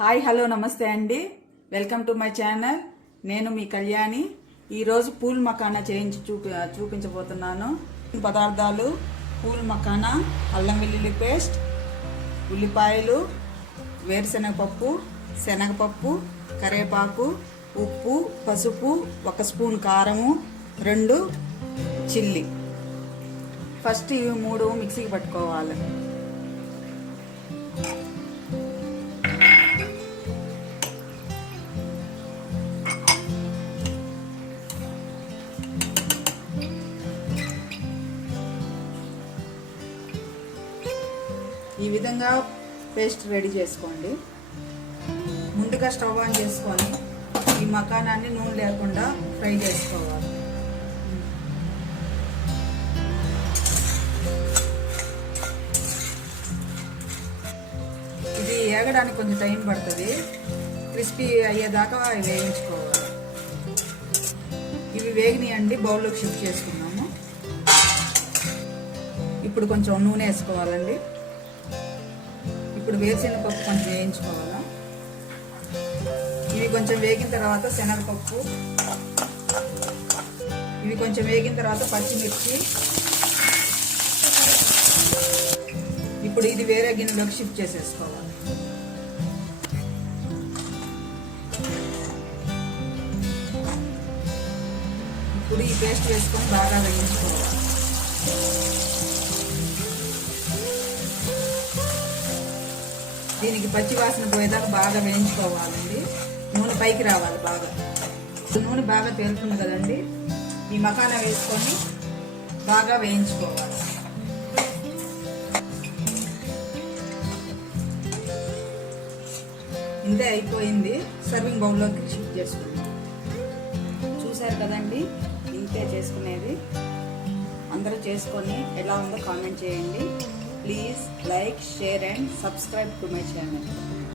Hi hello నమస్తే అండి. Welcome to my channel. నేను మీ కళ్యాణి. ఈరోజు పూల్ మకానా చేయించి చూపి చూపించబోతున్నాను. పదార్థాలు పూల్ మకానా అల్లం వెల్లుల్లి పేస్ట్ ఉల్లిపాయలు వేరుశనగపప్పు శనగపప్పు కరివేపాకు ఉప్పు పసుపు ఒక స్పూన్ కారము రెండు చిల్లి. ఫస్ట్ ఇవి మూడు మిక్సీకి పట్టుకోవాలి. ఈ విధంగా పేస్ట్ రెడీ చేసుకోండి. ముందుగా స్టవ్ ఆన్ చేసుకొని ఈ మకానాన్ని నూనె లేకుండా ఫ్రై చేసుకోవాలి. ఇది ఏగడానికి కొంచెం టైం పడుతుంది. క్రిస్పీ అయ్యేదాకా వేయించుకోవాలి. ఇవి వేగినాయండి బౌల్లోకి షిఫ్ట్ చేసుకున్నాము ఇప్పుడు కొంచెం నూనె వేసుకోవాలండి. ఇప్పుడు వేసిన పప్పు కొంచెం వేయించుకోవాలా? ఇవి కొంచెం వేగిన తర్వాత శనగపప్పు. ఇవి కొంచెం వేగిన తర్వాత పచ్చిమిర్చి. ఇప్పుడు ఇది వేరే గిన్నెలోకి షిఫ్ట్ చేసేసుకోవాలి. ఇప్పుడు ఈ పేస్ట్ వేసుకొని బాగా వేయించుకోవాలి. దీనికి పచ్చి వాసన పోయేదాకా బాగా వేయించుకోవాలండి. నూనె పైకి రావాలి బాగా. నూనె బాగా తేలుతుంది కదండి. ఈ మకాన వేసుకొని బాగా వేయించుకోవాలి. ఇంతే అయిపోయింది. సర్వింగ్ బౌల్లోకి షిఫ్ట్ చేసుకున్నాం చూశారు కదండి? ఇంతే చేసుకునేది. అందరూ చేసుకొని ఎలా ఉందో కామెంట్ చేయండి. Like share and subscribe to my channel.